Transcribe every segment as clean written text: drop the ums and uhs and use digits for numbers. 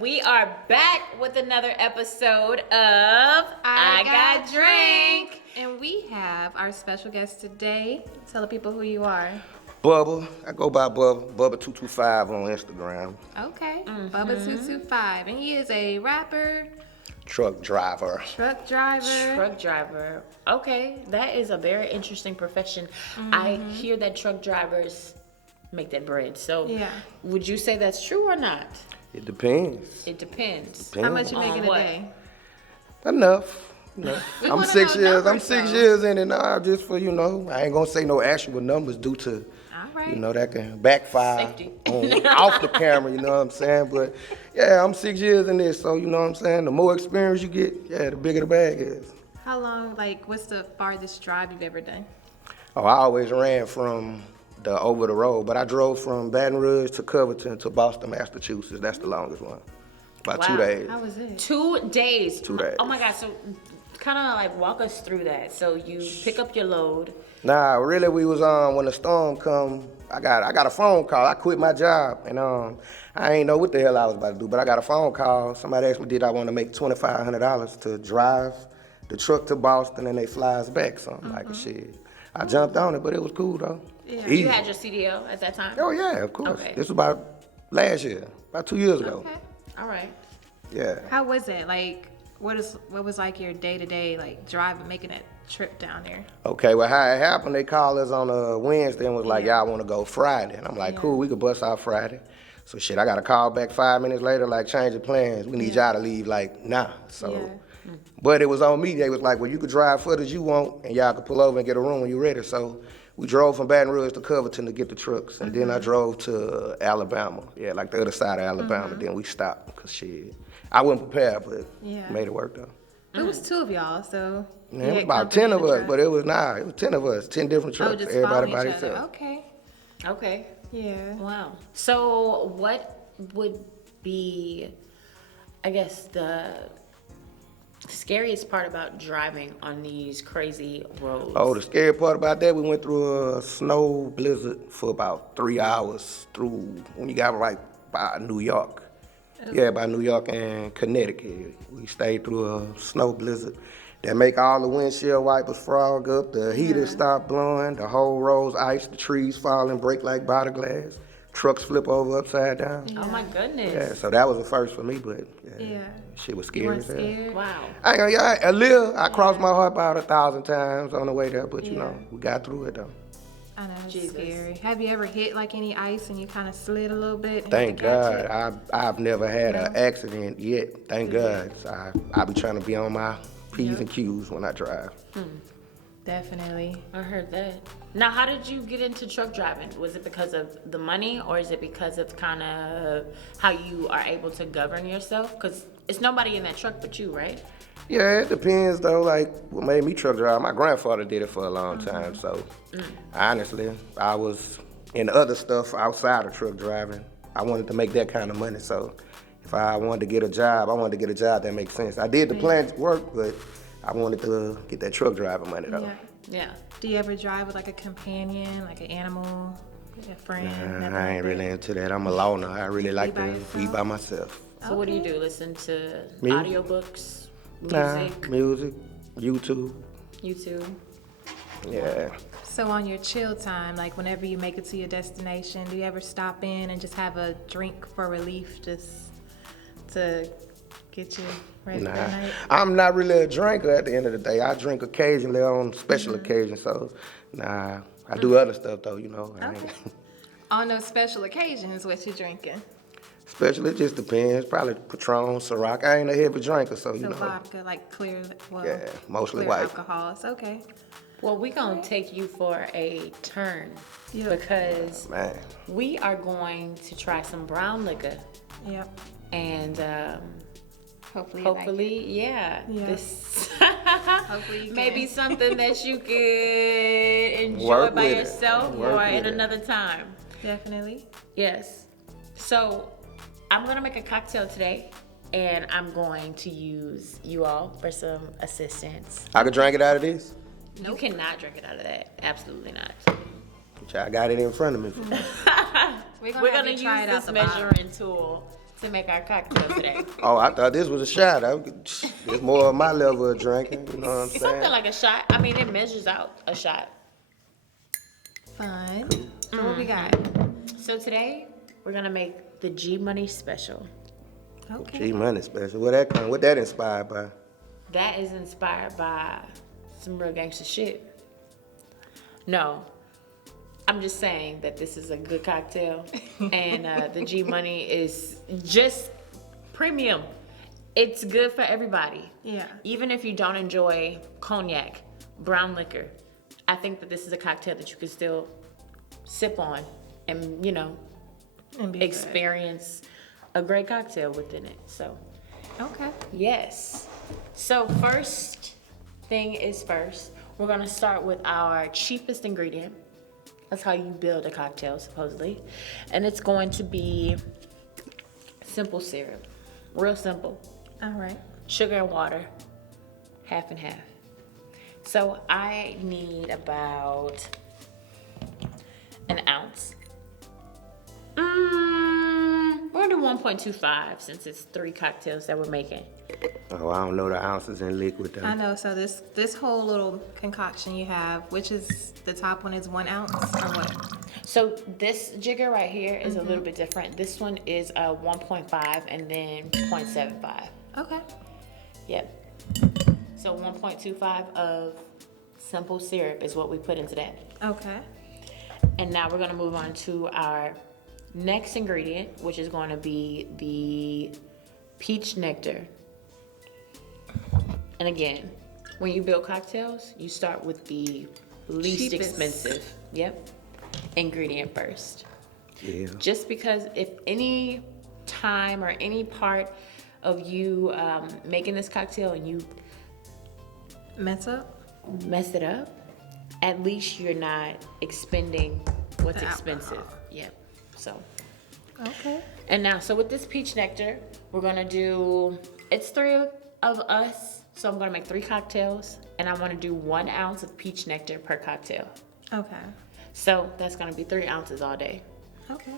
We are back with another episode of IGotDrank. And we have our special guest today. Tell the people who you are. Bubba. I go by Bubba. Bubba225 on Instagram. Okay. Bubba225. And he is a rapper. Truck driver. Truck driver. Okay, that is a very interesting profession. I hear that truck drivers make that bread. So would you say that's true or not? It depends. It depends. How much you making a day? Enough. I'm 6 years. I'm 6 though. years in it now. Just for I ain't gonna say no actual numbers due to that can backfire off the camera. You know what I'm saying? But yeah, I'm 6 years in this, so you know what I'm saying. The more experience you get, the bigger the bag is. How long? What's the farthest drive you've ever done? Oh, I always ran from the over the road, but I drove from Baton Rouge to Covington to Boston, Massachusetts. That's the longest one. About 2 days. How was it? 2 days. 2 days. Oh my God! So, kind of walk us through that. So you pick up your load. Nah, really, we was when the storm come. I got a phone call. I quit my job, and I ain't know what the hell I was about to do, but I got a phone call. Somebody asked me, did I want to make $2,500 to drive the truck to Boston, and they fly us back. So I'm like, shit. I jumped on it, but it was cool though. Yeah. You had your CDL at that time? Oh yeah, of course. Okay. This was about last year, about 2 years ago. Okay. All right. Yeah. How was it? What was your day-to-day driving, making that trip down there? Okay, well, how it happened, they called us on a Wednesday and was like, y'all want to go Friday? And I'm like, cool, we could bust out Friday. So shit, I got a call back 5 minutes later, change the plans. We need y'all to leave now. So, but it was on me. They was like, well, you could drive further as you want, and y'all could pull over and get a room when you're ready. So we drove from Baton Rouge to Covington to get the trucks, and then I drove to Alabama. Yeah, the other side of Alabama. Then we stopped, because shit, I wasn't prepared, but made it work though. It was 2 of y'all, so Yeah, it was about 10 of us, but it was 10 of us, 10 different trucks, just everybody by following each other. themselves. Okay. Yeah. Wow. So what would be, I guess, the scariest part about driving on these crazy roads? Oh, the scary part about that, we went through a snow blizzard for about 3 hours through, when you got by New York. Yeah, by New York and Connecticut. We stayed through a snow blizzard that make all the windshield wipers frog up, the heaters stop blowing, the whole road's ice, the trees fall and break like bottle glass, trucks flip over upside down. Oh my goodness. Yeah, so that was the first for me, but shit was You scary weren't as hell. scared? Wow. I ain't gonna, a little, I crossed my heart about 1,000 times on the way there, but we got through it though. I know, it's scary. Have you ever hit any ice and you kind of slid a little bit? And Thank had to catch God, I've never had an accident yet. Thank God. So I be trying to be on my P's and Q's when I drive. Definitely. I heard that. Now, how did you get into truck driving? Was it because of the money, or is it because of kind of how you are able to govern yourself? Because it's nobody in that truck but you, right? Yeah, it depends though. What made me truck drive, my grandfather did it for a long time. So honestly, I was in other stuff outside of truck driving. I wanted to make that kind of money. So if I wanted to get a job, I wanted to get a job that makes sense. I did the plant work, but I wanted to get that truck driving money though. Yeah. Do you ever drive with a companion, an animal, a friend? Nah, I ain't really into that. I'm a loner. I really like by to be yourself? by myself. So what do you do? Listen to Music. audiobooks, Nah, music, music, YouTube. YouTube? Yeah. So on your chill time, whenever you make it to your destination, do you ever stop in and just have a drink for relief, just to get you ready for the night? I'm not really a drinker at the end of the day. I drink occasionally on special occasions, so I do other stuff though, I ain't- On those special occasions, what you drinking? Special, it just depends. Probably Patron, Ciroc. I ain't a heavy drinker, so So vodka, clear, Yeah, mostly clear white. alcohols. Okay. Well, we're going to take you for a turn because Man. we are going to try some brown liquor. Yep. And Hopefully, you like it. this Hopefully you maybe can. something that you could enjoy Work by with it. yourself Work or with at it. another time. Definitely. Yes. So I'm going to make a cocktail today, and I'm going to use you all for some assistance. I could drink it out of this? You cannot drink it out of that. Absolutely not. I got it in front of me. We're We're gonna going to try use it out this the bottle. measuring tool to make our cocktail today. Oh, I thought this was a shot. It's more of my level of drinking. You know what I'm saying? Something like a shot. I mean, it measures out a shot. Fun. So what we got? So today, we're going to make the G Money Special. Okay. G Money Special. What that inspired by? That is inspired by some real gangster shit. No. I'm just saying that this is a good cocktail. And the G Money is just premium. It's good for everybody. Yeah. Even if you don't enjoy cognac, brown liquor, I think that this is a cocktail that you can still sip on and, you know, And be experience a great cocktail within it. So, good. Okay. yes. So first thing is first, we're gonna start with our cheapest ingredient. That's how you build a cocktail, supposedly. And it's going to be simple syrup. Real simple. All right. Sugar and water, half and half. So I need about an ounce. We're gonna do 1.25 since it's 3 cocktails that we're making. Oh, I don't know the ounces in liquid though. I know. So this whole little concoction you have, which is the top one, is 1 ounce or what? So this jigger right here is a little bit different. This one is 1.5 and then 0.75. Okay. Yep. So 1.25 of simple syrup is what we put into that. Okay. And now we're gonna move on to our next ingredient, which is going to be the peach nectar. And again, when you build cocktails, you start with the least Cheapest. expensive, ingredient first. Yeah. Just because if any time or any part of you making this cocktail and you Mess up. mess it up, at least you're not expending what's The expensive. alcohol. Yep. So, Okay. and now, so with this peach nectar, we're gonna do, it's 3 of us, so I'm gonna make 3 cocktails, and I wanna do 1 ounce of peach nectar per cocktail. Okay. So that's gonna be 3 ounces all day. Okay.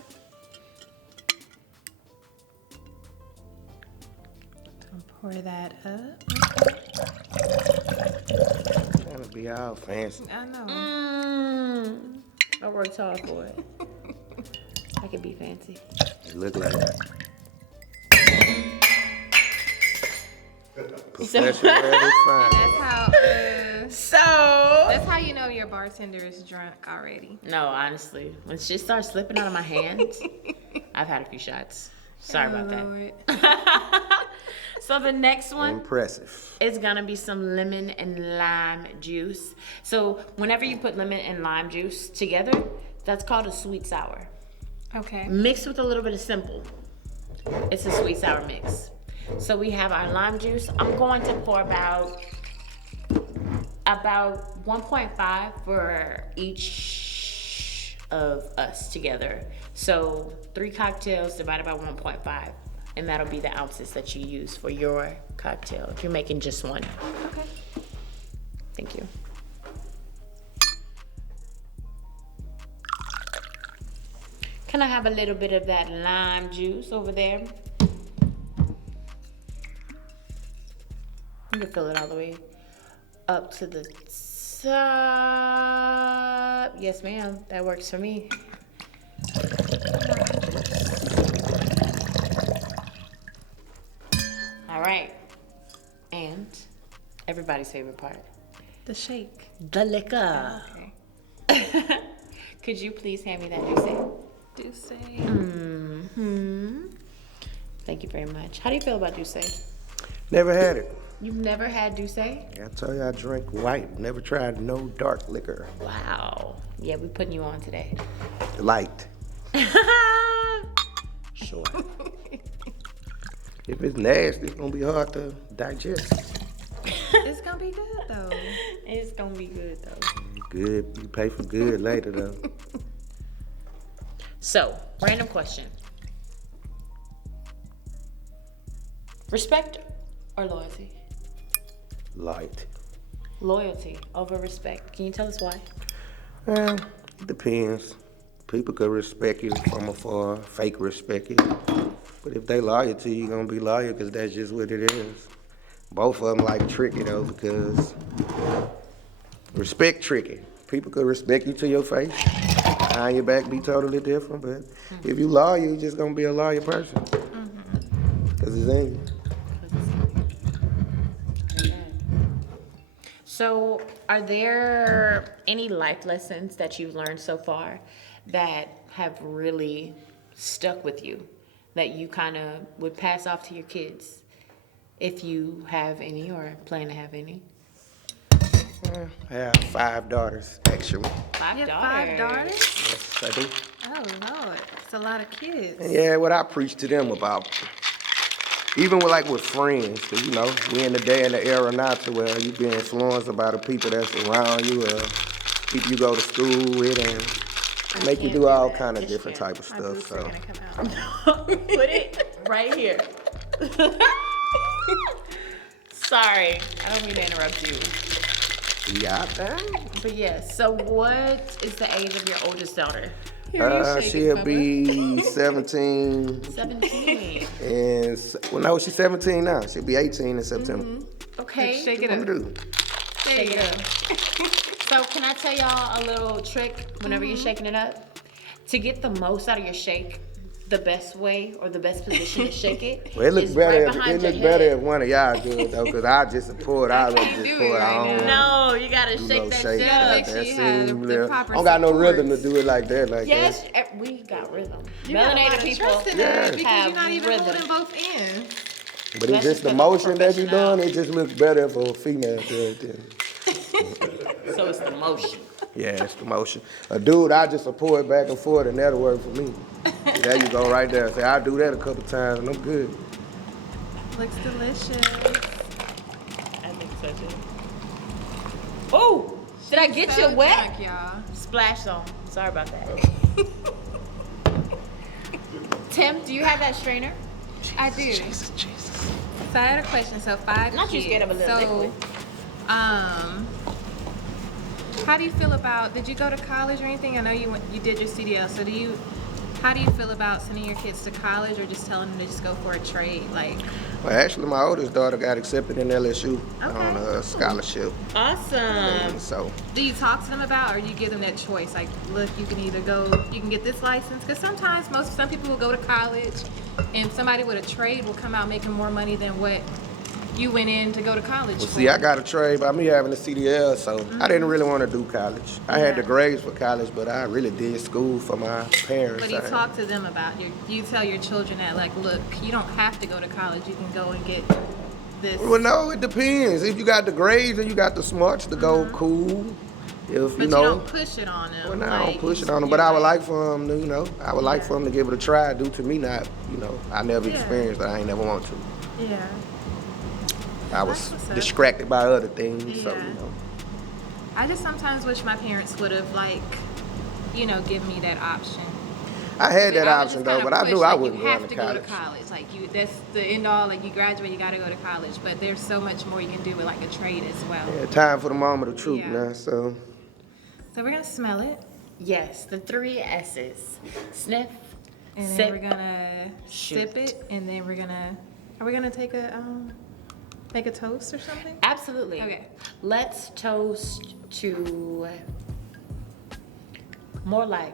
So pour that up. Trying to be all fancy. I know. I worked hard for it. I could be fancy. It look like So, professional fine. That's how. so That's how you know your bartender is drunk already. no, honestly, when shit starts slipping out of my hands, I've had a few shots. Sorry about that. So the next one Impressive. is gonna be some lemon and lime juice. So whenever you put lemon and lime juice together, that's called a sweet sour. Okay. Mixed with a little bit of simple, it's a sweet sour mix. So we have our lime juice. I'm going to pour about 1.5 for each of us together. So 3 cocktails divided by 1.5, and that'll be the ounces that you use for your cocktail if you're making just one. Okay. Thank you. Can I have a little bit of that lime juice over there? You can fill it all the way up to the top. Yes, ma'am. That works for me. All right. And everybody's favorite part, The shake. the liquor. Okay. Could you please hand me that juice? Do say. Thank you very much. How do you feel about Douce? Never had it. You've never had Douce? I tell you, I drink white. Never tried no dark liquor. Wow. Yeah, we're putting you on today. Light. Sure. If it's nasty, it's gonna be hard to digest. It's gonna be good though. It's gonna be good though. Good. You pay for good later though. So, random question. Respect or loyalty? Light. Loyalty over respect. Can you tell us why? Well, it depends. People could respect you from afar, fake respect you. But if they loyal to you, you gonna be loyal because that's just what it is. Both of them like tricky though because respect tricky. People could respect you to your face. Behind your back be totally different, but if you loyal, you just gonna be a loyal person. Cause it's in you. So, are there any life lessons that you've learned so far that have really stuck with you, that you kind of would pass off to your kids, if you have any or plan to have any? I have 5 daughters, actually. You have 5 daughters? Yes, I do. Oh, Lord. It's a lot of kids. And yeah, what I preach to them about, even with friends, 'cause, you know, we in the day and the era now to where you be influenced by the people that's around you or people you go to school with and make you do all kind of different type of My stuff. boots So are gonna come out. Put it right here. Sorry, I don't mean to interrupt you. yeah, dang. But yes, so what is the age of your oldest daughter? She'll be 17 17. and no, she's 17 now. She'll be 18 in September. Okay. Shake What it you up. gonna do? Shake it up. So can I tell y'all a little trick whenever you're shaking it up? To get the most out of your shake, the best way or the best position to shake it Well, it looks is better. right behind It your looks better head. if one of y'all do it though, cause I just support. I would just do it pour it right on. now. No, you gotta shake that Shake shit like up. Make sure that. you have Seem the little- proper I don't got no rhythm to supports. do it like that. Like Yes, that. we got rhythm. You got a lot Melanated of people. trust in Yeah. that because Have you're not even rhythm. holding both ends. But That's it's just the because I'm a motion that you're professional. doing. It just looks better for a female to do it. So it's the motion. Yeah, it's the motion. A dude, I just pour it back and forth, and that'll work for me. There you go, right there. Say I do that a couple times, and I'm good. Looks delicious. I think so too. Oh, did I get you So wet? drunk, y'all. Splash zone. Sorry about that. Tim, do you have that strainer? I do. Jesus. So I had a question. So 5 Not you kids. scared of a little So, liquid. how do you feel about? Did you go to college or anything? I know you did your CDL. So how do you feel about sending your kids to college or just telling them to just go for a trade? Like, Well, actually, my oldest daughter got accepted in LSU on Okay. a scholarship. Awesome. And so, do you talk to them about, or do you give them that choice? Like, look, you can either go, you can get this license, because sometimes some people will go to college, and somebody with a trade will come out making more money than what you went in to go to college well, for. see, I got a trade by me having a CDL, so I didn't really want to do college. I had the Yeah. grades for college, but I really did school for my parents. But you talk to them about you tell your children that, like, look, you don't have to go to college. You can go and get this. Well, no, it depends. If you got the grades and you got the smarts to go, cool. If But you you know, don't push it on them. well, no, I don't like, push it you- on them. But I would you're like for them to, I would like for them to give it a try. Due to me not, I never Yeah. experienced that. I ain't never want to. Yeah. I was That's what's up. distracted by other things, so Yeah. I just sometimes wish my parents would have, like, give me that option. I had that I would option just though, kinda but I push, knew I like, wouldn't you go have into to go to college. college. Like, that's the end all. Like, you graduate, you got to go to college. But there's so much more you can do with, like, a trade as well. Yeah, time for the moment of truth Yeah. now. So So we're gonna smell it, Yes, the 3 S's. Sniff, and sip. then we're gonna Shoot. sip it, and then are we gonna take make a toast or something? Absolutely. Okay. Let's toast to more life.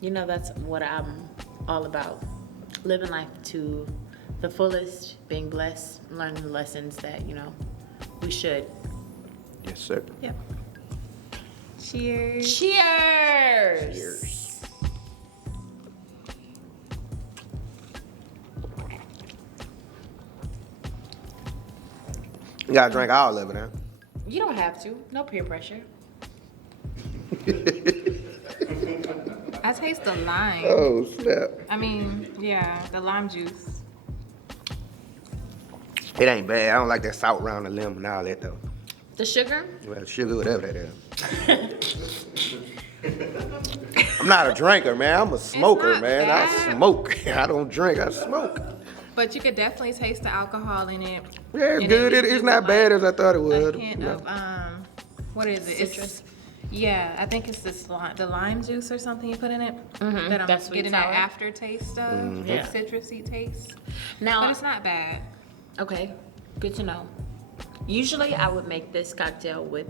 That's what I'm all about. Living life to the fullest, being blessed, learning the lessons that, we should. yes, sir. Yep. Cheers. Cheers! Cheers. You gotta drink all of it, huh? You don't have to. No peer pressure. I taste the lime. Oh snap! I mean, yeah, the lime juice. It ain't bad. I don't like that salt around the lemon and all that though. The sugar? Well, sugar, whatever that is. I'm not a drinker, man. I'm a smoker, not man. bad. I smoke. I don't drink. I smoke. But you could definitely taste the alcohol in it. Yeah, it's And good. it It's gives not it, bad like, as I thought it a would. hint you know. of what is it? Citrus. Yeah, I think it's the lime juice or something you put in it that I'm That's sweet getting that sour. aftertaste of, Yeah. citrusy taste. Now, But it's not bad. okay, good to know. Usually I would make this cocktail with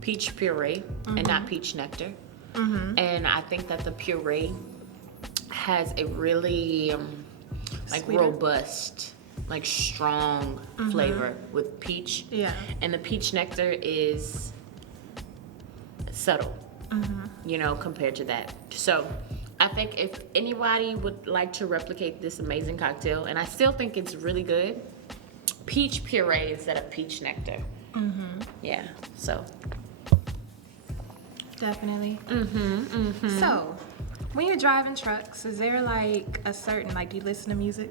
peach puree and not peach nectar. And I think that the puree has a really like Sweeter. robust, like strong flavor with peach. Yeah. And the peach nectar is subtle, you know, compared to that. So I think if anybody would like to replicate this amazing cocktail, and I still think it's really good, peach puree instead of peach nectar. Yeah, so. Definitely. So, when you're driving trucks, is there like a certain, like, do you listen to music?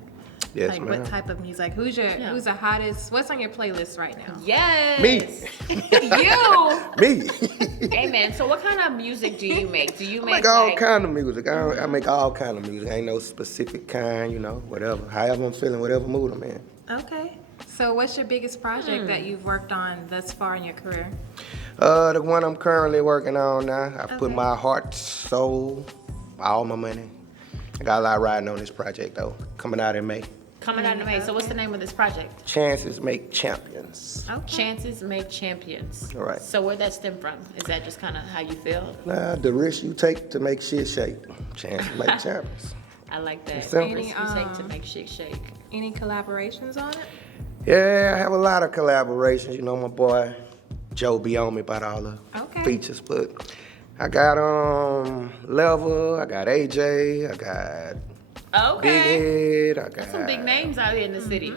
Yes, Like, ma'am. what type of music? Who's the hottest? What's on your playlist right now? Yes. Me. You. Me. Hey man, so what kind of music do you make? Do you I make make all like, kind of music. I make all kind of music. Ain't no specific kind, you know, whatever. However I'm feeling, whatever mood I'm in. Okay. So, what's your biggest project that you've worked on thus far in your career? The one I'm currently working on now, I put Okay. my heart, soul, all my money. I got a lot riding on this project though, coming out in May. coming out in May? So what's the name of this project? Chances make champions. Okay. Chances make champions. All right. So where'd that stem from? Is that just kind of how you feel? Nah, the risk you take to make shit shake. Chances make champions. I like that. It's simple. Risk you take to make shit shake. Any collaborations on it? Yeah, I have a lot of collaborations. You know, my boy Joe be on me about all the Okay. features, but I got Level, I got AJ, I got Big Okay. Head, I got That's some big names out here in the city.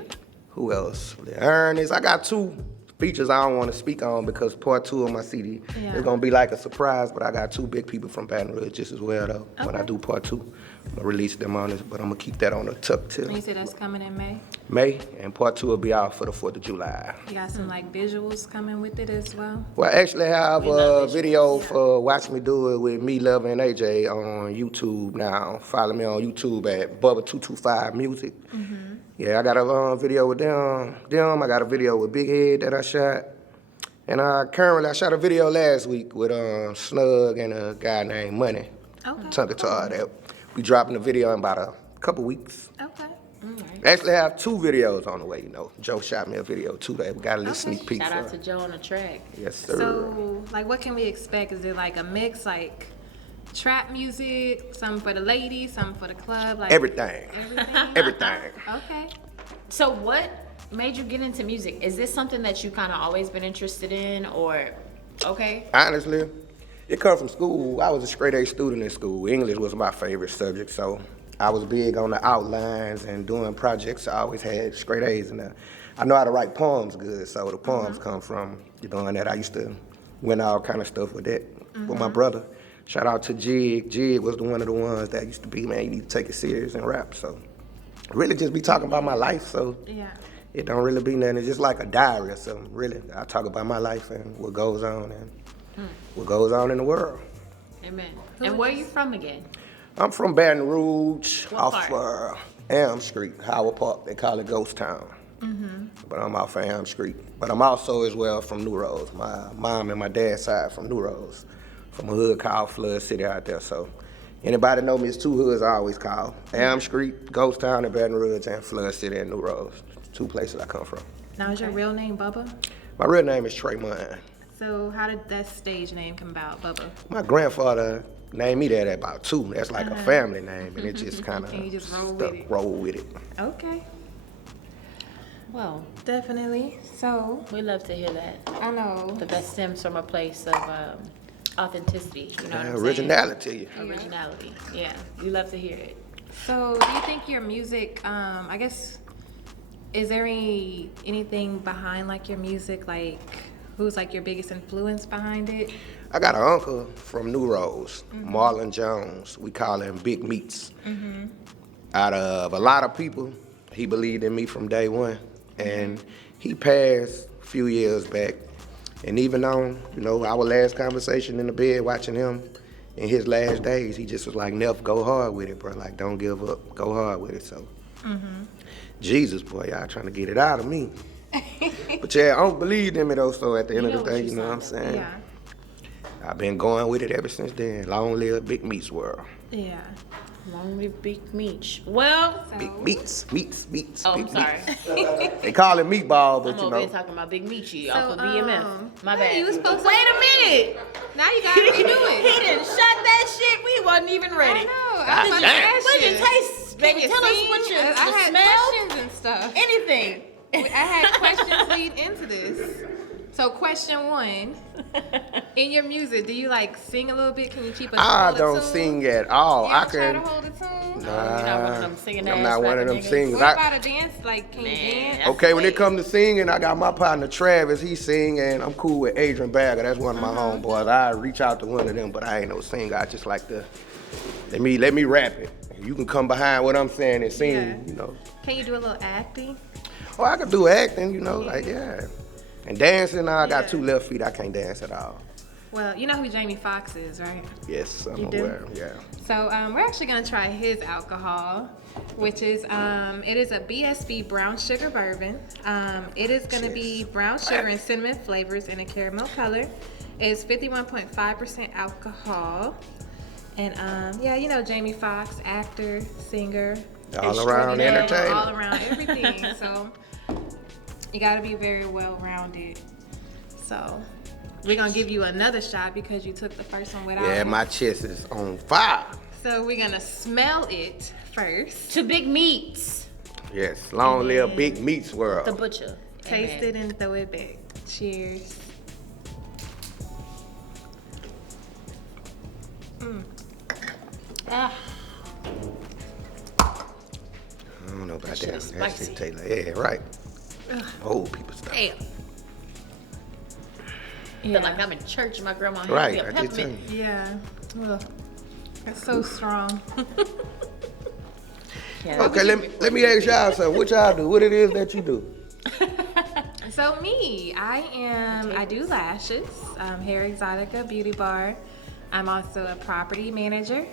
Who else? Ernest. I got 2 features I don't want to speak on because part 2 of my CD Yeah. is gonna be like a surprise. But I got 2 big people from Baton Rouge just as well though. When I Okay. do part 2, I'm gonna release them on this, but I'm gonna keep that on the tuck And till you said that's coming in May. May, and part 2 will be out for the 4th of July. You got some like visuals coming with it as well. Well, I actually have We love a visuals. video for Watch Me Do It with me, Love, and AJ on YouTube now. Follow me on YouTube at Bubba225 Music. Yeah, I got a video with them. I got a video with Big Head that I shot. And currently, I shot a video last week with Snug and a guy named Money. Okay. Tongue that we dropping the video in about a couple weeks. Okay. I actually have 2 videos on the way, you know. Joe shot me a video too that we got a little sneak peek Shout out for. to Joe on the track. Yes, sir. So, like, what can we expect? Is it like a mix, like trap music, some for the ladies, some for the club, like Everything. everything? Everything. Okay. So what made you get into music? Is this something that you kind of always been interested in, or okay? Honestly, it comes from school. I was a straight A student in school. English was my favorite subject, so I was big on the outlines and doing projects. I always had straight A's in there. I know how to write poems good, so the poems come from doing that. I used to win all kind of stuff with that with my brother. Shout out to Jig. Jig was one of the ones that used to be, man, you need to take it serious and rap. So really just be talking about my life, so Yeah. it don't really be nothing. It's just like a diary or something, really. I talk about my life and what goes on and what goes on in the world. Amen. And where are you from again? I'm from Baton Rouge, What off part? Elm Street, Howard Park. They call it Ghost Town. But I'm off of Elm Street. But I'm also as well from New Rose. My mom and my dad's side from New Rose, from a hood called Flood City out there. So anybody know me, it's 2 hoods I always call. Elm Street, Ghost Town in Baton Rouge, and Flood City and New Rose. 2 places I come from. Now, is your real name Bubba? My real name is Tremont. So, how did that stage name come about, Bubba? My grandfather named me that at about 2. That's like a family name, and it just kind of And you just roll with stuck, it. roll with it. Okay. Well, Definitely. So, we love to hear that. I know. But that stems from a place of authenticity. You know what I'm saying? Originality. Originality. Yeah, we love to hear it. So, do you think your music, I guess, is there anything behind like your music, like who's like your biggest influence behind it? I got an uncle from New Rose, Marlon Jones. We call him Big Meats. Out of a lot of people, he believed in me from day one. And he passed a few years back. And even on, our last conversation in the bed watching him in his last days, he just was like, Neff, go hard with it, bro. Like, don't give up. Go hard with it. So, Jesus, boy, y'all trying to get it out of me. But yeah, I don't believe in me though, so at the end You of know the what day, you you know what I'm said. saying? Yeah. I've been going with it ever since then. Long live Big Meats World. Yeah. Long live Big Meech. Well, Big Meats. oh, I'm Big sorry. Meats. They call it meatball, but I'm you over here know. talking about Big Meechy So, off of BMF. My bad. you was supposed to- Wait a minute. Now you gotta redo it. He didn't shut that shit. We wasn't even ready. I know. God I was about to damn. ask What you. did you taste, baby? Can Tell us sing? what you I had smell. questions and stuff. Anything. I had questions lead into this. So question 1, in your music, do you like sing a little bit? Can you keep a I hold of don't tune? sing at all. You I ever try to can. hold a tune? You're not one of them singing I'm ass not one of rapping them niggas. singers. What about a dance? Like, can you Man, dance? Okay, when Wait. it comes to singing, I got my partner Travis. He sing, and I'm cool with Adrian Bagger. That's one of my homeboys. I reach out to one of them, but I ain't no singer. I just like to let me rap it. You can come behind what I'm saying and sing. Yeah. You know. Can you do a little acting? Or I could do acting. You know, like yeah. And dancing, I got Yeah. 2 left feet. I can't dance at all. Well, you know who Jamie Foxx is, right? Yes, I'm You do? aware. Yeah. So we're actually gonna try his alcohol, which is it is a BSB brown sugar bourbon. It is gonna be brown sugar and cinnamon flavors in a caramel color. It's 51.5% alcohol, and yeah, you know Jamie Foxx, actor, singer, All around extraordinaire, entertainer. all around everything. So you gotta be very well rounded. So we're gonna give you another shot because you took the first one without. Yeah, it. my chest is on fire. So we're gonna smell it first. To Big Meats, Yes, long live Big Meats World. the butcher. Taste Amen. it and throw it back. Cheers. Ah, I don't know about shit that. is That spicy. shit taste like, yeah, right. Old people stuff. damn. Feel like I'm in church and my grandma handed Right, me a I did peppermint. too. Yeah. Ugh. That's so strong. Yeah, Okay, let me ask y'all something. What y'all do? What it is that you do? So me, I do lashes, Hair Exotica Beauty Bar. I'm also a property manager.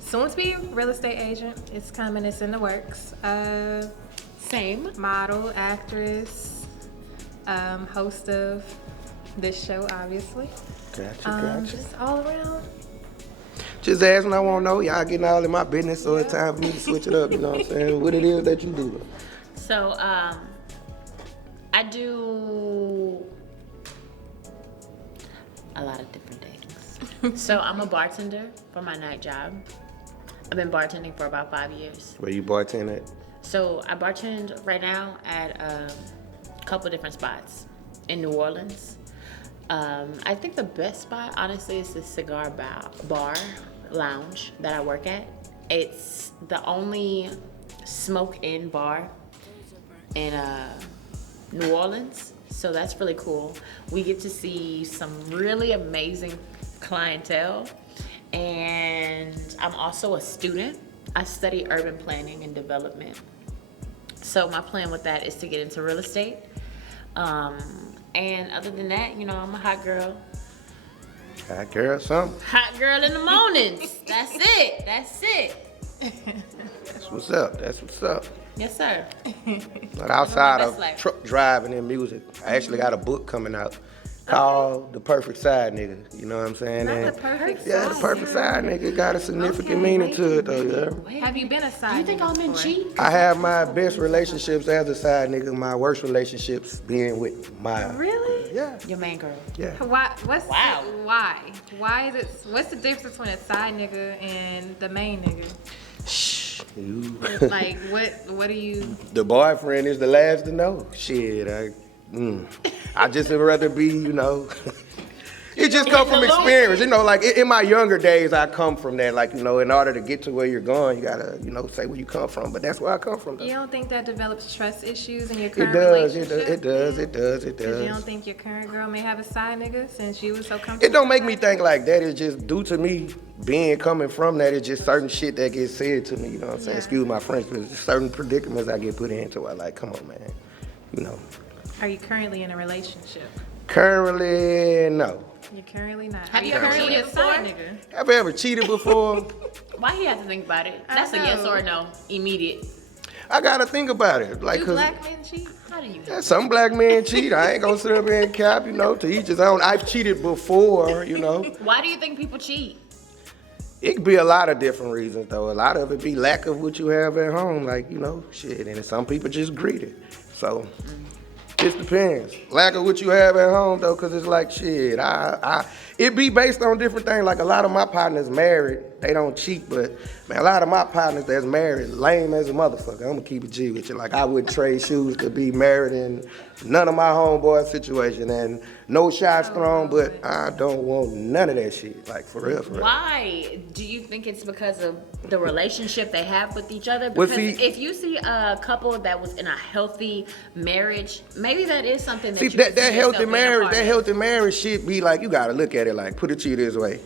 Soon to be real estate agent. It's coming, it's in the works. Same. Model, actress, host of this show, obviously. Gotcha. Just all around. Just asking, I want to know. Y'all getting all in my business, so it's time for me to switch it up. You know what I'm saying? What it is that you do? So, I do a lot of different things. So I'm a bartender for my night job. I've been bartending for about 5 years. Where you bartend at? So I bartend right now at a couple different spots in New Orleans. I think the best spot, honestly, is the cigar bar lounge that I work at. It's the only smoke-in bar in New Orleans, so that's really cool. We get to see some really amazing clientele, and I'm also a student. I study urban planning and development. So my plan with that is to get into real estate. And other than that, you know, I'm a hot girl. Hot girl, something. Hot girl in the mornings. That's it. That's it. That's what's up. That's what's up. Yes, sir. But outside best of life. truck driving and music, I actually got a book coming out called The Perfect Side Nigga. You know what I'm saying? Not the And perfect yeah, the side. perfect side nigga got a significant meaning to it though, yeah. Have you been a side? You think nigga I'm in before? cheat? I have my best relationships as a side nigga, my worst relationships being with my Really? Yeah. Your main girl. Yeah. Why? Wow. Why? Why is it? What's the difference between a side nigga and the main nigga? Shh. You. Like, what do you? The boyfriend is the last to know. Shit, I just would rather be, you know. It just come from experience, you know. Like in my younger days, I come from that. Like, you know, in order to get to where you're going, you gotta, you know, say where you come from. But that's where I come from. Though. You don't think that develops trust issues in your It current does. relationship? It does. It does. It Because you does. don't think your current girl may have a side nigga since you was so comfortable? It don't make me think like that. It's just due to me coming from that. It's just certain shit that gets said to me. You know what I'm saying? Yeah. Excuse my French, but it's certain predicaments I get put into. I like, come on, man. You know. Are you currently in a relationship? Currently, no. You're currently not. Have Are you currently cheated a side before? nigga? Have I ever cheated before? Why he have to think about it? I That's a yes know. or a no. Immediate. I gotta think about it. Like, Do 'cause black men cheat? How do you? yeah, some black men cheat. I ain't gonna sit up here and cap, to each his own. I've cheated before, Why do you think people cheat? It could be a lot of different reasons, though. A lot of it be lack of what you have at home, like, shit. And some people just greedy. So, it depends. Lack of what you have at home, though, because it's like, shit, it be based on different things. Like, a lot of my partners married, they don't cheat, but, man, a lot of my partners that's married, lame as a motherfucker. I'm gonna keep it G with you. Like, I wouldn't trade shoes to be married in none of my homeboy situation, and no shots thrown, but I don't want none of that shit. Like, for real, for real. Why? Do you think it's because of the relationship they have with each other? Well, Because if you see a couple that was in a healthy marriage, maybe that is something that See, you that can see healthy yourself being a marriage, part that of. healthy marriage shit be like, you gotta look at it like, put it to you this way.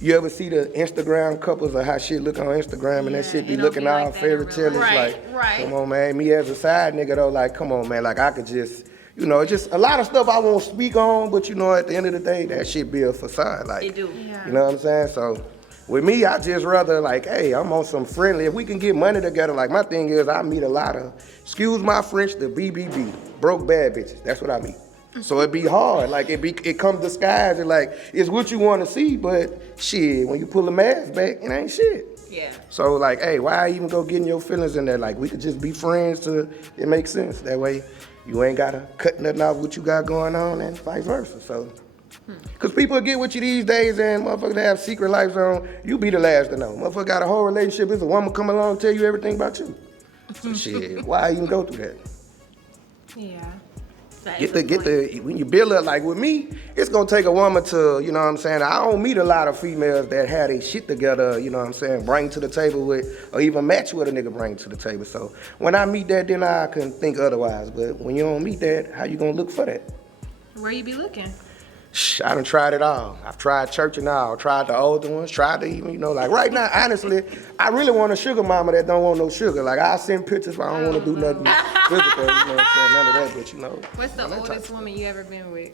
You ever see the Instagram couples or how shit look on Instagram and that shit be it don't looking be like all that in fairy real tale? life. Right, right. Come on, man. Me as a side nigga though, like, come on, man. Like, I could just, it's just a lot of stuff I won't speak on, but at the end of the day, that shit be a facade. Like, They do. Yeah. you know what I'm saying? So, with me, I just rather like, hey, I'm on some friendly. If we can get money together, like my thing is, I meet a lot of, excuse my French, the BBB, broke bad bitches. That's what I meet. So it be hard. Like it comes disguised. And like it's what you want to see, but shit, when you pull the mask back, it ain't shit. Yeah. So like, hey, why even go getting your feelings in there? Like we could just be friends till it makes sense. That way, you ain't gotta cut nothing off what you got going on, and vice versa. So. Cause people get with you these days and motherfuckers that have secret lives on, you be the last to know. Motherfucker got a whole relationship, there's a woman come along and tell you everything about you. So shit, why even go through that? Yeah. When you build up, like with me, it's gonna take a woman to, you know what I'm saying? I don't meet a lot of females that had their shit together, you know what I'm saying, bring to the table with, or even match what a nigga bring to the table. So when I meet that, then I can think otherwise. But when you don't meet that, how you gonna look for that? Where you be looking? I done tried it all. I've tried church and all, tried the older ones, tried to even, like right now, honestly, I really want a sugar mama that don't want no sugar. Like I send pictures, but I don't want to do nothing physical, you know what I'm saying, none of that, but What's the oldest woman you ever been with?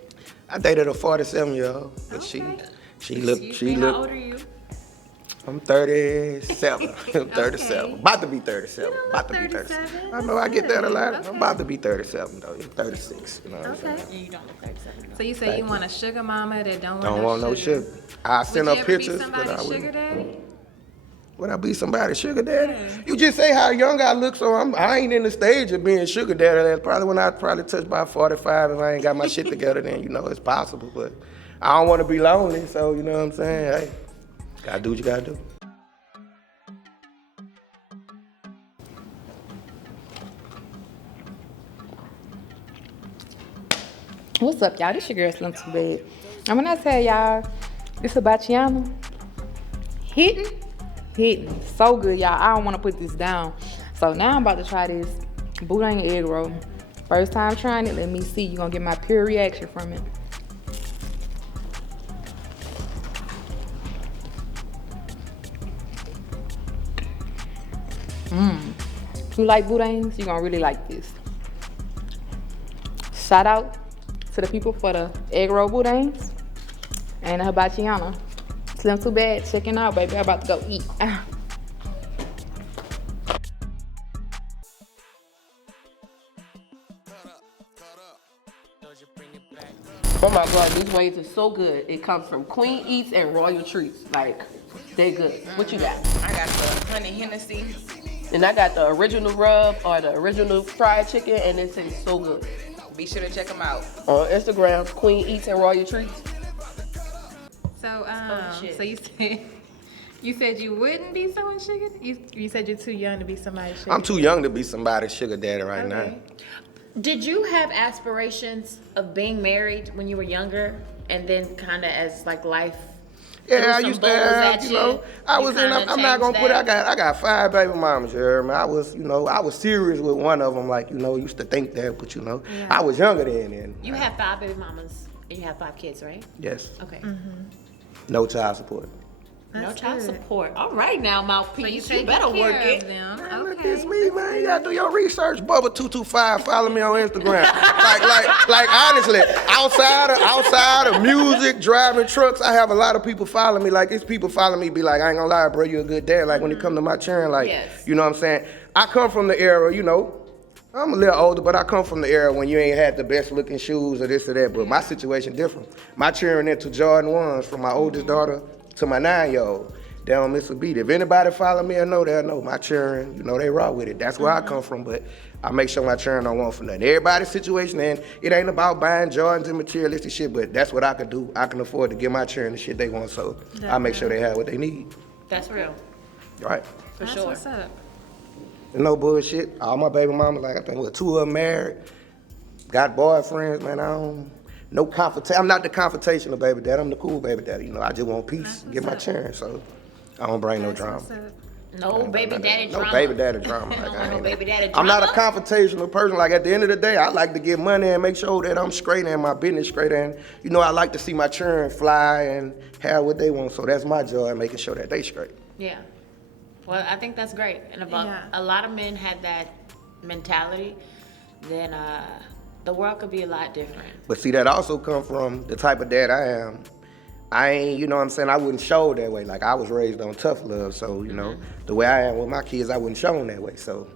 I dated a 47-year-old, but Okay. she looked, How old are you? I'm 37. I'm 37. Okay. About to be 37. You don't About to look be 37. 37. I know I get that a lot. Okay. I'm about to be 37 though. 36. You know what I'm saying? Okay. You don't look 37. So you say you want a sugar mama that don't want Don't no want no sugar. sugar. I send Would her you ever pictures, be but I somebody's wouldn't. sugar daddy? Would I be somebody's sugar daddy? You just say how young I look, so I ain't in the stage of being sugar daddy. That's probably when I touch about 45 if I ain't got my shit together, then it's possible. But I don't want to be lonely, so you know what I'm saying? Hey, gotta do what you gotta do. What's up, y'all? This your girl Slim Too Bad. And when I tell y'all, this hibachiano, hitting, so good, y'all. I don't want to put this down. So now I'm about to try this boudin egg roll. First time trying it, let me see. You're gonna get my pure reaction from it. If you like boudins, you're gonna really like this. Shout out to the people for the egg roll boudins and the hibachiano. Slim Too Bad, checking out, baby. I'm about to go eat. Oh my God, these wings are so good. It comes from Queen Eats and Royal Treats. Like, they good. What you got? I got the honey Hennessy. And I got the original rub or the original fried chicken, and it tastes so good. Be sure to check them out. On Instagram, Queen Eats and Royal Treats. So shit. so you said you wouldn't be someone sugar? You said you're too young to be somebody's sugar. I'm too young to be somebody's sugar daddy right now. Okay. Did you have aspirations of being married when you were younger, and then kind of as like life? Yeah, threw I some used to bowls have, at you know, I you was in, kinda I'm not gonna changed put, that? I got 5 baby mamas, you heard me? I was serious with one of them, like, used to think that, but I was younger then. And You have 5 baby mamas, and you have 5 kids, right? yes, Okay. no child support. No That's child good. support. All right now, So mouthpiece. you You better care work of it. them. Man, look Okay. at me, man. You gotta do your research. Bubba225, follow me on Instagram. like honestly, outside of music, driving trucks, I have a lot of people follow me. Like, it's people follow me, be like, I ain't gonna lie, bro, you a good dad. Like, when it come to my children, like, Yes. you know what I'm saying? I come from the era, you know, I'm a little older, but I come from the era when you ain't had the best looking shoes or this or that, but my situation different. My children into Jordan 1s from my oldest daughter to my 9-year-old. They don't miss a beat. If anybody follow me or know, they'll know. My children, you know, they raw with it. That's where I come from, but I make sure my children don't want for nothing. Everybody's situation, and it ain't about buying Jordans and materialistic shit, but that's what I can do. I can afford to give my children the shit they want, so I make sure they have what they need. That's real. Right? For That's sure. what's up. No bullshit. All my baby mamas, like I think, what, 2 of them married, got boyfriends, man. No confrontation. I'm not the confrontational baby daddy. I'm the cool baby daddy. You know, I just want peace, get my children, so I don't bring no That's drama. what's up. No baby daddy drama. No baby daddy drama. I don't Like, want no baby daddy I'm not a drama. confrontational person. Like, at the end of the day, I like to get money and make sure that I'm straight and my business straight. And, you know, I like to see my children fly and have what they want. So that's my joy, making sure that they straight. Yeah. Well, I think that's great. And about Yeah. a lot of men had that mentality, then the world could be a lot different. But see, that also come from the type of dad I am. I ain't, you know what I'm saying, I wouldn't show that way. Like, I was raised on tough love, so, you know, the way I am with my kids, I wouldn't show them that way. So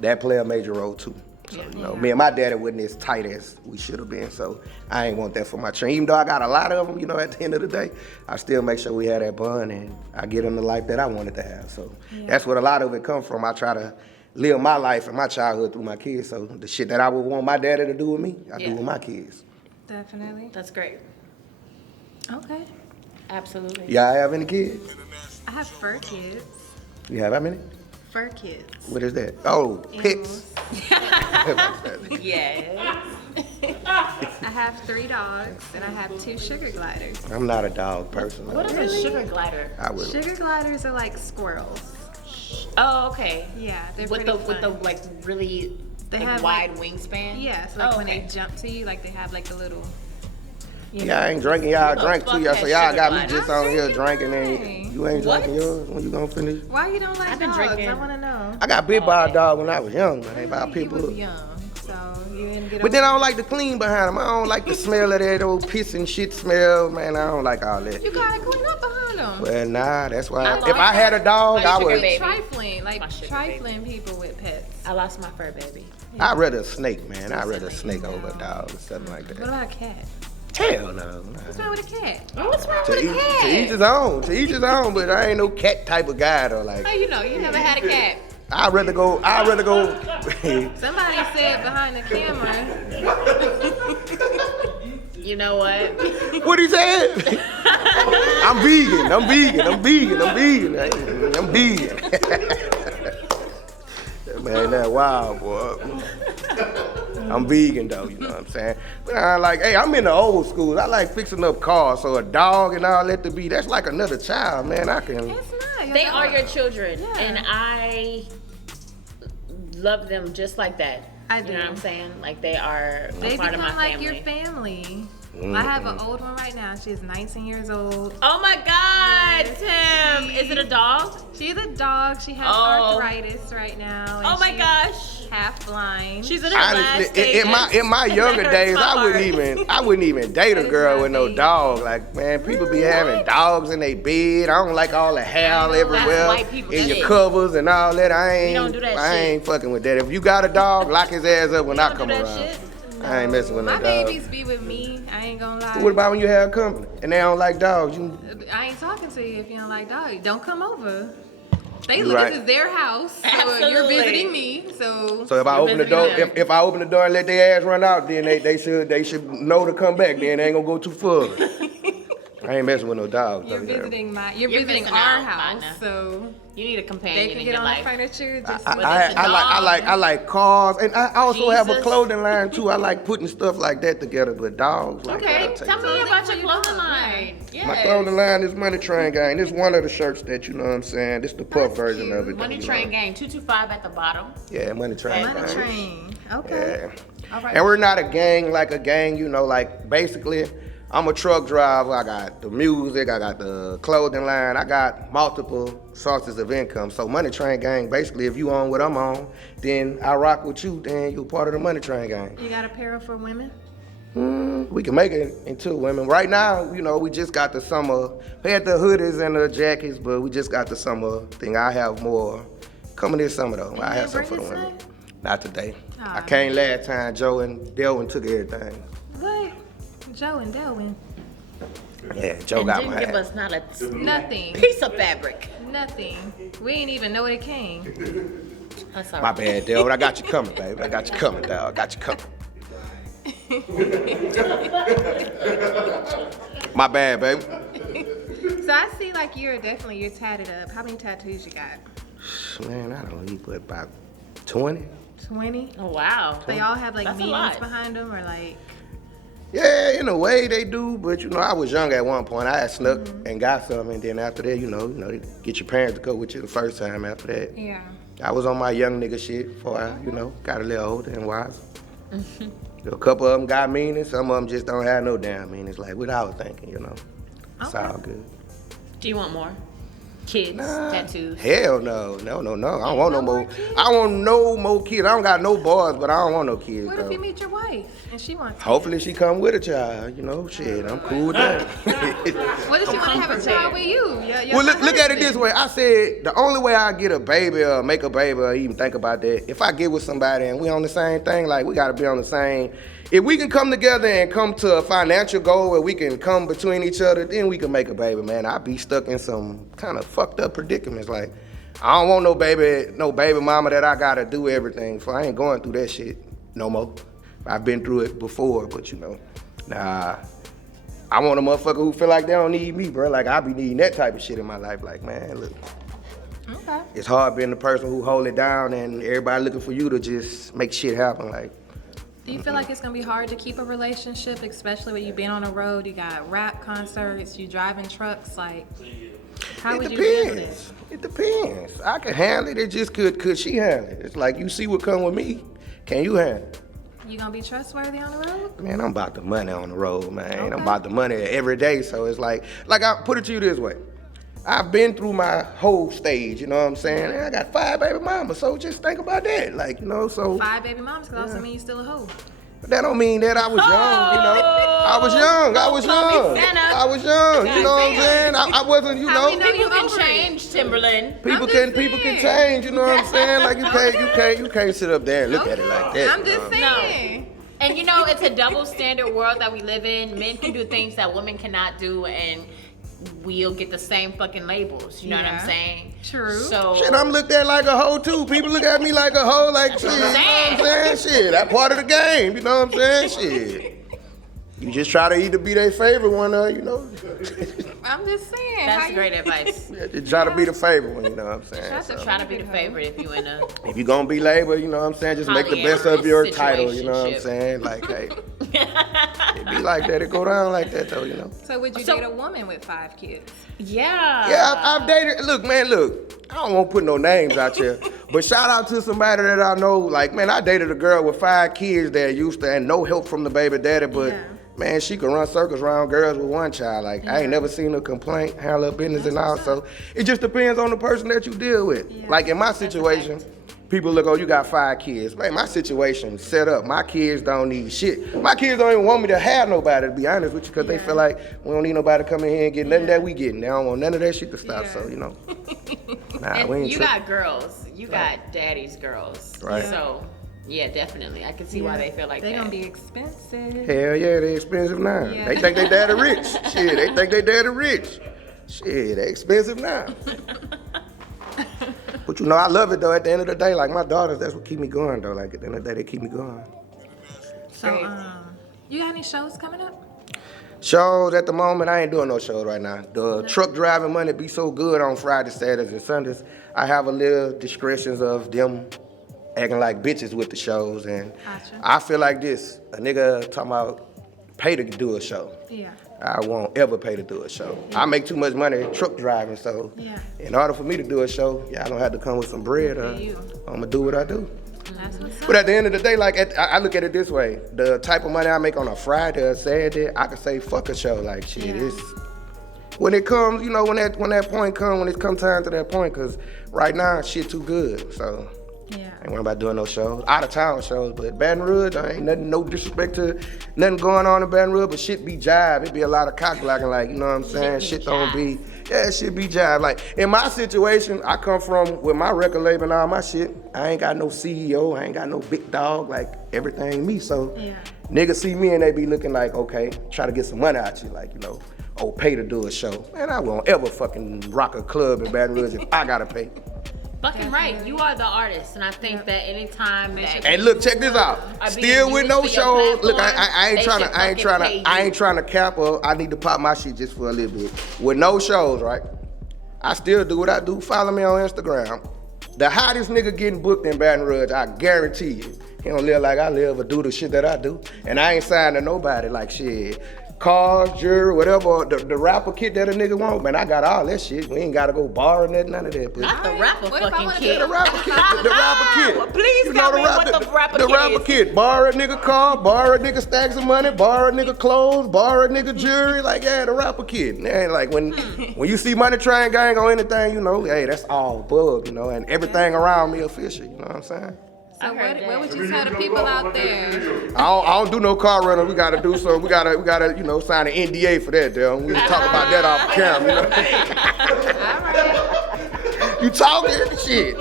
that play a major role too. So, you know, me and my daddy wasn't as tight as we should have been, so I ain't want that for my children. Even though I got a lot of them, you know, at the end of the day, I still make sure we had that bond and I get them the life that I wanted to have. So that's what a lot of it come from. I try to live my life and my childhood through my kids. So the shit that I would want my daddy to do with me, I do with my kids. Definitely. That's great. Okay. Absolutely. Y'all have any kids? I have fur kids. You have how many? Fur kids. What is that? Oh, pits. Yes. I have 3 dogs and I have 2 sugar gliders. I'm not a dog person. What is a sugar glider? I would. Sugar gliders are like squirrels. Oh, okay. Yeah, they're With pretty the fun. like really They like have, wide wingspan. Yeah, so like Oh, when okay. they jump to you, like they have like a little. Yeah, I ain't drinking y'all Who the drink fuck too, y'all. So has y'all sugar got me gliders? just on here I'm drinking drinking and mine. you ain't What? drinking yours when you gonna finish? Why you don't like I've been dogs? drinking- I want to know. I got bit by a dog when I was young, man. About You people. was young, so you didn't get. But then I don't like to clean behind them. I don't like the smell of that old piss and shit smell, man. I don't like all that. You gotta clean up behind them. Well, nah, that's why. I If I had a dog, My I sugar would. baby. Trifling, My like sugar trifling people with pets. I lost my fur baby. I'd rather a snake, man. I'd rather a snake over a dog or something like What that. about a cat? Hell no. What's wrong with a cat? What's wrong To with a each, cat? to each his own. To each his own. But I ain't no cat type of guy though. Like, How you know? You never had a cat. I'd rather go. Somebody said behind the camera. You know what? What he said? I'm vegan. Man, that wild, boy. I'm vegan though, you know what I'm saying? But I like, hey, I'm in the old school. I like fixing up cars, so a dog and all that to be, that's like another child, man. I can. It's not. They are your children, Yeah. and I love them just like that. I You do. know what I'm saying? Like they are They a part of become my like family. your family. I have an old one right now. She's 19 years old. Oh my God, Yes. Tim! Is it a dog? She's a dog. She has Oh. arthritis right now. and Oh my she's gosh! Half blind. She's in her last Honestly, in stages. my younger Let her days, I talk. wouldn't even date a That is girl my with no thing. dog. Like, man, people be having dogs in their bed. I don't like all the hair everywhere white people in your shit. covers and all that. I don't do that I shit. ain't fucking with that. If you got a dog, lock his ass up when I don't come do that around. shit. I ain't messing with My no dog. babies be with me. I ain't gonna lie. What about when you have company and they don't like dogs? I ain't talking to you if you don't like dogs. Don't come over. They You look right. this is their house. So you're Absolutely. visiting me. So So if I You're open the visiting door, them. if I open the door and let their ass run out, then they should know to come back. Then they ain't gonna go too far. I ain't messing with no dogs. you're though, yeah. visiting You're visiting missing our out, house. partner. So You need a they companion can in get your on life. the furniture. Just I like cars, and I also have a Jesus. clothing line too. I like putting stuff like that together, but dogs. Like, Okay, I'll take tell it. me So about that's your what you clothing love, line. Yes. My clothing line is Money Train Gang. This one of the shirts that, you know what I'm saying. This the puff version of it. Money you know. Train Gang 225 at the bottom. Yeah, Money Train Money Gang. train. Okay. Yeah. All right. And we're not a gang like a gang, you know, like basically I'm a truck driver. I got the music. I got the clothing line. I got multiple sources of income. So Money Train Gang, basically, if you on what I'm on, then I rock with you. Then you're part of the Money Train Gang. You got apparel for women? We can make it into women. Right now, you know, we just got the summer. We had the hoodies and the jackets, but we just got the summer thing. I have more coming this summer though. I have some for the women. Not today. I came last time. Joe and Delwyn took everything. What? Joe and Delwyn? Yeah, Joe And got didn't my give ass. us not a Nothing. piece of fabric. Nothing. We ain't even know it came. That's all My right. bad, Delwyn. I got you coming, baby. I got you coming, dog. I got you coming. My bad, baby. So I see like you're tatted up. How many tattoos you got? Man, I don't know. But about 20. 20? Oh, wow. They all have like That's a meanings lot. behind them or like, Yeah, in a way they do, but you know, I was young at one point. I had snuck and got some, and then after that, you know, they get your parents to go with you the first time after that. yeah. I was on my young nigga shit before I, you know, got a little older and wise. A couple of them got meaning, some of them just don't have no damn meanings, like what I was thinking, you know. It's all good. Do you want more? Kids, tattoos. Hell no. I don't want no more. I want no more kids. I don't got no boys, but I don't want no kids, What though. if you meet your wife and she wants Hopefully she come with a child, you know, shit, I'm cool with that. What if she want to have a child with you? Your Well, look at it husband. this way. I said the only way I get a baby or make a baby or even think about that, if I get with somebody and we on the same thing, like we gotta be on the same. If we can come together and come to a financial goal where we can come between each other, then we can make a baby, man. I'd be stuck in some kind of fucked up predicaments. Like, I don't want no baby mama that I gotta do everything for. I ain't going through that shit no more. I've been through it before, but you know, nah. I want a motherfucker who feel like they don't need me, bro. Like, I be needing that type of shit in my life. Like, man, look. Okay. It's hard being the person who hold it down and everybody looking for you to just make shit happen. Like, Do you feel like it's gonna be hard to keep a relationship, especially when you've been on the road, you got rap concerts, you driving trucks, like, how would you handle this? It depends. I can handle it. It just could she handle it? It's like, you see what come with me. Can you handle it? You gonna be trustworthy on the road? Man, I'm about the money on the road, man. Okay. I'm about the money every day. So it's like I put it to you this way. I've been through my whole stage, you know what I'm saying? And I got 5 baby mamas, so just think about that. Like, you know, so 5 baby moms could also mean you still a hoe. that don't mean that I was young, you know. I was young. Call me Santa. I was young, you know what I'm saying? I wasn't, you How we know. know People can over it? change, Timberlynn. People I'm can just saying. change, you know what I'm saying? Like you can't sit up there and look at it like that. I'm you know? just saying. And you know, it's a double standard world that we live in. Men can do things that women cannot do, and we'll get the same fucking labels. You know what I'm Yeah. saying? True. So Shit, I'm looked at like a hoe too. People look at me like a hoe, like shit. You know what I'm saying? Shit, that part of the game. You know what I'm saying? Shit. You just try to either be their favorite one or, you know. I'm just saying. that's how you- great advice. Just try to be the favorite one, you know what I'm saying? That's a So, Try to be the favorite if you in a. if you gonna be labeled, you know what I'm saying? Just make the best of your title, you know what I'm Situationship. saying? Like, hey, it be like that. It go down like that though, you know. So would you So- date a woman with 5 kids? Yeah. Yeah, I've dated. Look, man, I don't want to put no names out there, but shout out to somebody that I know. Like, man, I dated a girl with 5 kids that used to, and no help from the baby daddy, but Yeah. man, she could run circles around girls with 1 child. Like, I ain't never seen her complaint, handle her business and all. So it just depends on the person that you deal with. Yeah. Like in my situation, people look, oh, you got 5 kids. Man, my situation set up. My kids don't need shit. My kids don't even want me to have nobody, to be honest with you, because they feel like we don't need nobody to come in here and get nothing that we getting. They don't want none of that shit to stop. Yeah. So, you know. Nah, And we ain't you tripping. got girls. You got daddy's girls. Right. So, yeah, definitely. I can see why they feel like They're that. gonna be expensive. Hell yeah, they expensive now. Yeah. They think they daddy rich. Shit, they think they daddy rich. Shit, they expensive now. But you know, I love it though. At the end of the day, like my daughters, that's what keep me going though. Like at the end of the day, they keep me going. So, you got any shows coming up? Shows at the moment, I ain't doing no shows right now. The truck driving money be so good on Fridays, Saturdays, and Sundays. I have a little discretions of them acting like bitches with the shows, and Gotcha. I feel like this: a nigga talking about pay to do a show. Yeah. I won't ever pay to do a show. I make too much money truck driving, so Yeah. in order for me to do a show, y'all gonna have to come with some bread or Pay you. I'm gonna do what I do. That's what's up. But at the end of the day, like I look at it this way: the type of money I make on a Friday or Saturday, I can say fuck a show. Like shit, Yeah. it's when it comes, you know, when that point comes, when it comes time to that point, cause right now shit too good. So Yeah. I ain't worried about doing no shows, out of town shows. But Baton Rouge, I ain't nothing, no disrespect to nothing going on in Baton Rouge, but shit be jive. It be a lot of cock blocking, like, you know what I'm saying? Shit don't be, yeah, shit be jive. Like, in my situation, I come from, with my record label and all my shit, I ain't got no CEO, I ain't got no big dog, like, everything me. So, Yeah. niggas see me and they be looking like, okay, try to get some money out you, like, you know, oh, pay to do a show. Man, I won't ever fucking rock a club in Baton Rouge if I gotta pay. Fucking right. You are the artist, and I think that anytime that And look, check this out. Are Still being with no used for your shows. Look, platform, I ain't they trying should to, I ain't fucking trying pay to, I you. ain't trying to cap up. I need to pop my shit just for a little bit. With no shows, right? I still do what I do. Follow me on Instagram. The hottest nigga getting booked in Baton Rouge, I guarantee you. He don't live like I live or do the shit that I do. And I ain't signed to nobody like shit. Cars, jewelry, whatever, the rapper kit that a nigga want, man, I got all that shit. We ain't gotta go borrow nothing, none of that. But Not the rapper What if I fucking wanna kid. the rapper kit, the rapper kit. Well, please You tell know me what the rapper the kit rapper is. kit. Borrow a nigga car, borrow a nigga stacks of money, borrow a nigga clothes, borrow a nigga jewelry. Like, yeah, the rapper kit. Man, like when you see Money Train Gang on anything, you know, hey, that's all bug, you know, and everything around me official. You know what I'm saying? So I heard what would that. you tell the people out there? I don't do no car rental. We gotta do so. We gotta, you know, sign an NDA for that, though. We can talk about that off camera. You know? You talking shit.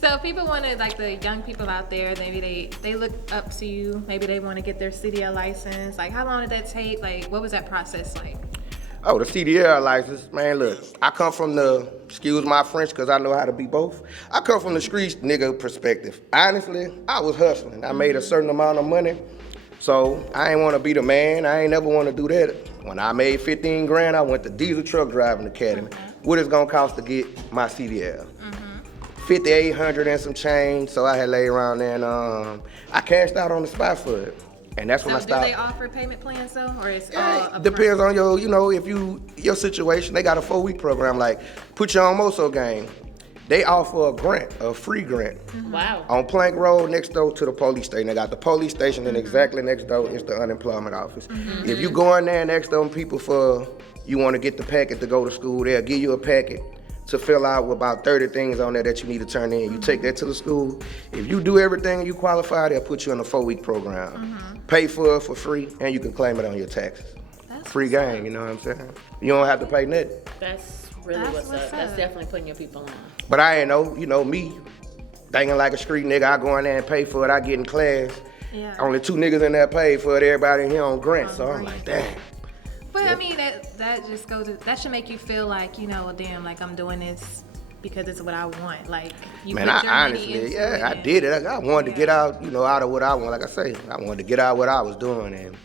So if people want to, like the young people out there, maybe they look up to you, maybe they want to get their CDL license. Like, how long did that take? Like, what was that process like? Oh, the CDL license, man, look, I come from the, excuse my French, because I know how to be both. I come from the street nigga perspective. Honestly, I was hustling. I made a certain amount of money, so I ain't want to be the man. I ain't never want to do that. When I made 15 grand, I went to diesel truck driving academy. What it's gonna cost to get my CDL? 5,800 and some change, so I had laid around there and I cashed out on the spot for it. And that's when I So do stopped. they offer payment plans though, or it's all upfront? Depends on your, you know, if your situation. They got a 4-week program, like put you on Moso game. They offer a grant, a free grant. Wow. On Plank Road next door to the police station. They got the police station and exactly next door is the unemployment office. If you go in there and ask them people for, you want to get the packet to go to school, they'll give you a packet to fill out with about 30 things on there that you need to turn in. You take that to the school. If you do everything and you qualify, they'll put you in a 4-week program. Pay for it for free, and you can claim it on your taxes. That's Free game, you know what I'm saying? You don't have to pay nothing. That's really That's what's what's up. That's up. definitely putting your people on. But I ain't know, you know, me, thinking like a street nigga, I go in there and pay for it, I get in class. Yeah. Only 2 niggas in there paid for it, everybody in here on grant, so I'm like, damn. But I mean, that just goes. That should make you feel like, you know, damn, like I'm doing this because it's what I want. Like you Man, put I your money honestly, into yeah, it I and- did it. I wanted to get out, you know, out of what I want. Like I say, I wanted to get out what I was doing, and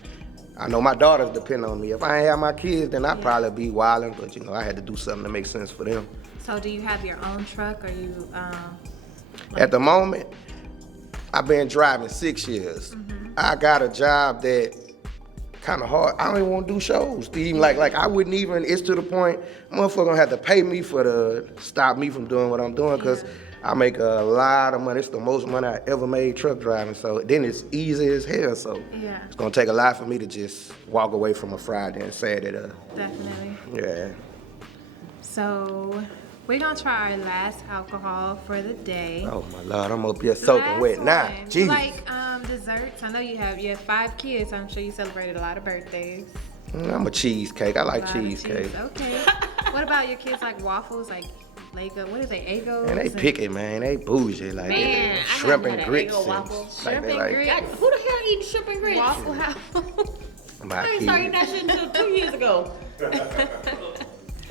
I know my daughters depend on me. If I ain't have my kids, then I'd probably be wilding, but you know, I had to do something to make sense for them. So do you have your own truck, or you? At the moment, I've been driving 6 years. I got a job that kind of hard. I don't even want to do shows. Even like I wouldn't even. It's to the point, motherfucker gonna have to pay me stop me from doing what I'm doing, because I make a lot of money. It's the most money I ever made truck driving. So then it's easy as hell. So Yeah. it's gonna take a lot for me to just walk away from a Friday and Saturday. Definitely. Yeah. So we're gonna try our last alcohol for the day. Oh my Lord, I'm up here soaking wet now. Last Jeez. one. Like desserts. I know you have 5 kids. I'm sure you celebrated a lot of birthdays. I'm a cheesecake. I like A lot of cheesecake. cheese. Okay. What about your kids? Like waffles? Like Lego? What is they? Egos? Man, they and- picky, man. They bougie. Like Man, I shrimp never and had an grits. Eggo and, waffle. like, Shrimp they and like, grits. God, who the hell eats shrimp and grits? Waffle House. My I ain't started kids. that shit until 2 years ago.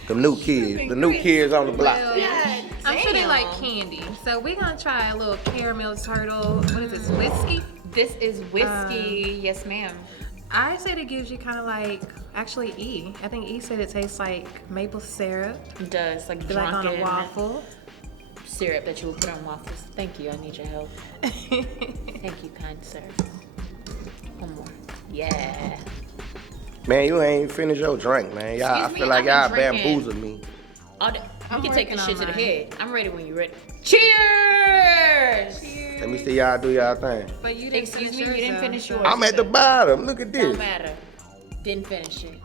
The new kids. The new kids on the block. Well, I'm sure they damn. like candy. So we're gonna try a little caramel turtle. What is this? Whiskey? This is whiskey. Yes, ma'am. I said it gives you kind of like, actually I think E said it tastes like maple syrup. It does, like Like on drunken a waffle. syrup that you would put on waffles. Thank you, I need your help. Thank you, kind sir. One more. Yeah. Man, you ain't finished your drink, man. Y'all, I Excuse me, feel like y'all I've been drinking. bamboozled me. All day. We can take this shit to the mine. head. I'm ready when you're ready. Cheers! Let me see y'all do y'all thing. But you didn't Excuse finish me, you yours, didn't though, finish so- yours. I'm at the bottom. Look at this. Don't matter. Didn't finish it.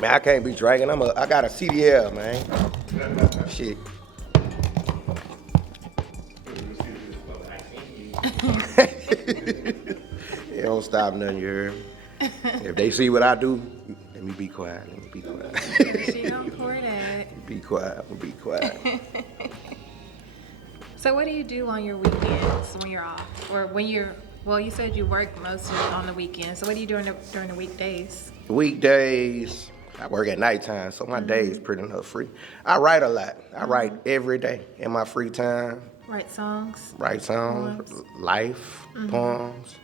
Man, I can't be drinking. I got a CDL, man. Shit. It don't stop nothing, you heard me? If they see what I do, let me be quiet. Let me be quiet. She don't pour that. Be quiet. Be quiet. So what do you do on your weekends when you're off? Or when you're, well, you said you work mostly on the weekends. So what do you do during the weekdays? Weekdays, I work at nighttime, so my day is pretty much free. I write a lot. I write every day in my free time. Write songs? Write songs, life, poems.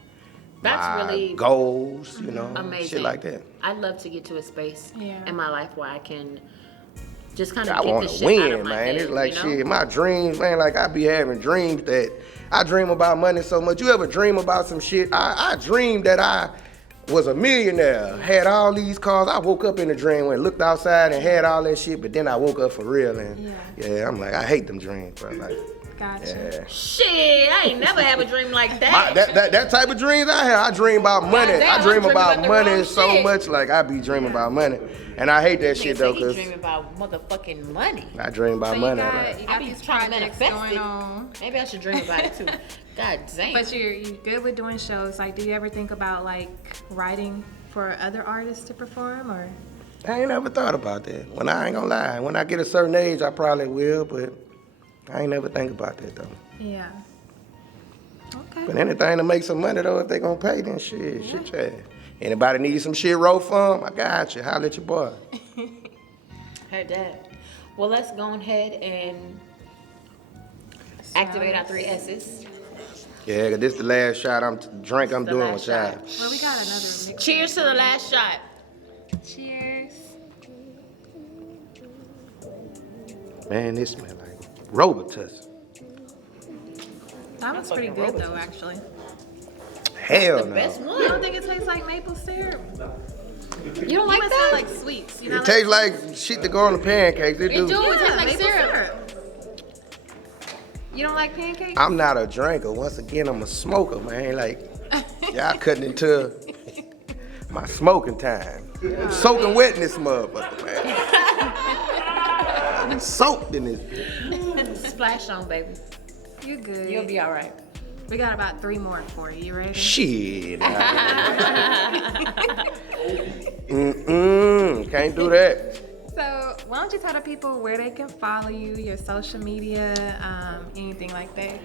That's my really goals, you know, amazing. shit like that. I'd love to get to a space Yeah. in my life where I can just kind I of get want this to shit out win, of my man. head, It's like you know? shit. My dreams, man. Like I be having dreams that I dream about money so much. You ever dream about some shit? I dreamed that I was a millionaire, had all these cars. I woke up in a dream, went looked outside and had all that shit. But then I woke up for real, and yeah, I'm like, I hate them dreams, bro. Like, Gotcha. yeah. Shit, I ain't never have a dream like that. That type of dreams I have. I dream about money. Goddamn, I dream I'm dreaming about about the money wrong so shit. much. Like I be dreaming about money, and I hate that shit Nigga though, say he cause dreaming about motherfucking money. I dream about So money. you like. got I be these trying to projects manifest going it. on. Maybe I should dream about it too. God damn. But you're good with doing shows. Like, do you ever think about like writing for other artists to perform, or? I ain't never thought about that. When I ain't gonna lie, when I get a certain age, I probably will, but I ain't never think about that though. Yeah. Okay. But anything to make some money though, if they gonna pay, then shit, yeah. Anybody need some shit wrote for 'em? I got you. Holla at your boy. Heard that. Well, let's go ahead and activate our 3 S's. Yeah, 'cause this the last shot I'm doing the with last y'all. shot. Well, we got another mix. Cheers to the last shot. Cheers. Man, this smell like Robitussin. That was pretty good though, actually. Hell no. Best You one. don't think it tastes like maple syrup? You don't like Must that? have like sweets. You know, It tastes like shit to go on the pancakes. It do. do. It tastes yeah, like maple syrup. You don't like pancakes? I'm not a drinker. Once again, I'm a smoker, man. Like, y'all cutting into my smoking time. Soaking wet in this motherfucker, man. I'm soaked in this bitch. Splash on, baby. You good? You'll be all right. We got about 3 more for you. You ready? Shit. Can't do that. So, why don't you tell the people where they can follow you, your social media, anything like that?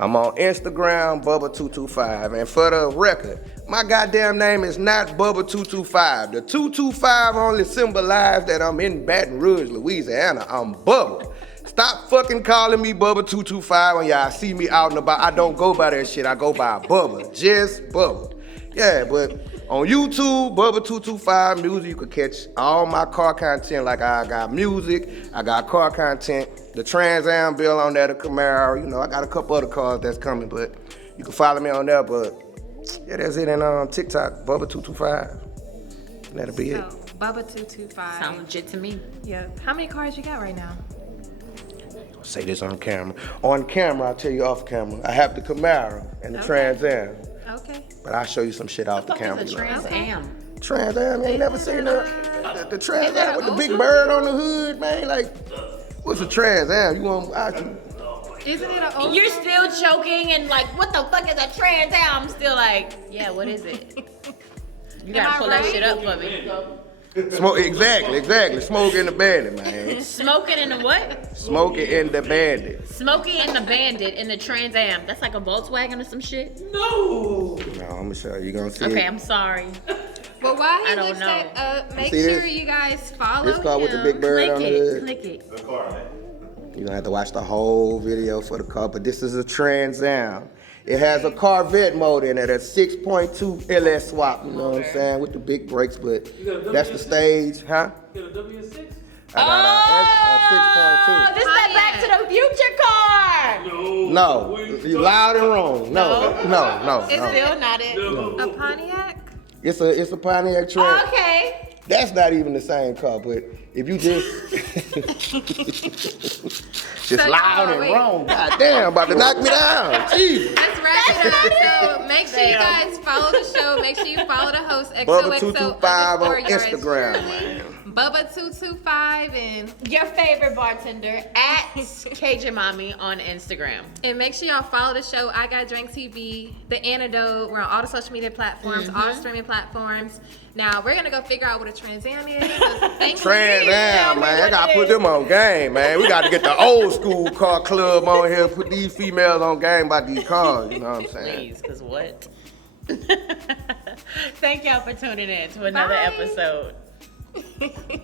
I'm on Instagram, Bubba225. And for the record, my goddamn name is not Bubba225. The 225 only symbolizes that I'm in Baton Rouge, Louisiana. I'm Bubba. Stop fucking calling me Bubba225 when y'all see me out and about. I don't go by that shit. I go by Bubba. Just Bubba. Yeah, but on YouTube, Bubba225 music, you can catch all my car content. Like I got music, I got car content. The Trans Am bill on there, the Camaro. You know, I got a couple other cars that's coming, but you can follow me on there. But yeah, that's it. And TikTok, Bubba225. That'll be it. So, Bubba225. Sound legit to me. Yep. How many cars you got right now? Say this on camera. On camera, I'll tell you off camera. I have the Camaro and the Trans Am. Okay. But I'll show you some shit off the What camera. is a Trans Am? Trans Am, you ain't never seen the Trans Am with the big bird on the hood, man? Like, what's a Trans Am? You want, Isn't it an old You're still choking and like, what the fuck is a Trans Am? I'm still like, yeah, what is it? You Am I gotta pull that right? shit up for me. Smoke, exactly. Smoke in the bandit, man. Smoking in the what? Smoking in the bandit. Smoking in the Bandit in the Trans Am. That's like a Volkswagen or some shit? No, I'm gonna show you. You gonna see Okay, it. I'm sorry. Well, while he I don't looks know. at, make See sure this? you guys follow This car with the him. big bird on the hood. Click it. You're gonna have to watch the whole video for the car, but this is a Trans Am. It has a Corvette motor in it, a 6.2 LS swap, you know what I'm saying, with the big brakes, but that's the stage, huh? You got a WS6? I got Oh, a this is that Back to the Future car. 6.2. No, you loud and wrong. No. It's still not it. A Pontiac? It's a Pontiac Trek. Okay. That's not even the same car, but if you just So, loud and wait. wrong, goddamn, about to knock me down. Jesus. Let's wrap it up. So make sure you guys follow the show. Make sure you follow the host Bubba225 on _yours Instagram, truly, man. Bubba225 and Your favorite bartender at KJ Mommy on Instagram. make sure y'all follow the show. I Got Drank TV, The Antidote. We're on all the social media platforms, all the streaming platforms. Now we're gonna go figure out what a Trans Am is. Trans Am, man. I gotta put them on game, man. We gotta get the old school car club on here, put these females on game about these cars, you know what I'm saying? Please, because what? Thank y'all for tuning in to another Bye. episode.